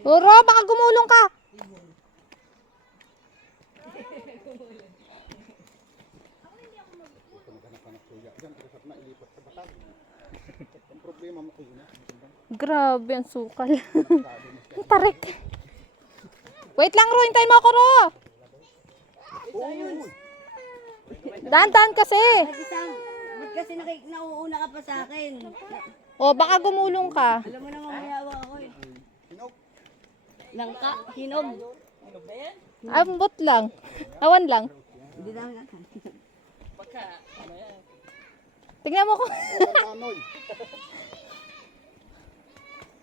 Oro, baka gumulong ka. Grabe, ang sukal. Ang tarik. Wait lang, Ro. Hintayin mo ako, Ro. Dahan-dahan kasi. Ba't kasi nauuna ka pa sa akin? O, baka gumulong ka. Alam mo na mamayawa ako eh. Langka, hinog. Ambot lang. Awan lang. Hindi na nga. Tingnan mo ko.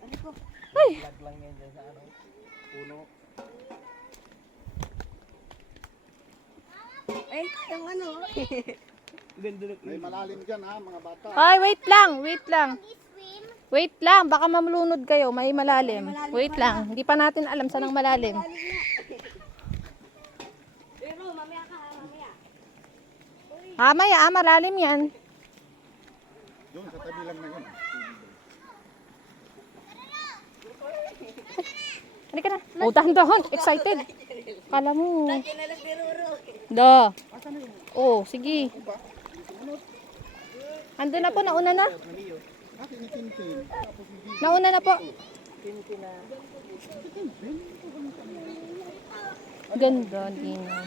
Ano ko? Ay. Ay, yung ano. May malalim dyan ha, mga bata. Ay, wait lang. Wait lang. Wait lang. Baka mamlunod kayo. May malalim. Wait lang. Hindi pa natin alam saan ang malalim. Pero mamaya ka ha, mamaya. Maya, malalim yan. Doon sa tabi lang na yun. Halika na. Oh, dahan-dahan. Excited. Kala mo. Kinalag ni Roro. Da. Oh, sige. Ando na po, nauna na. Nauna na po. Ganda, Dina.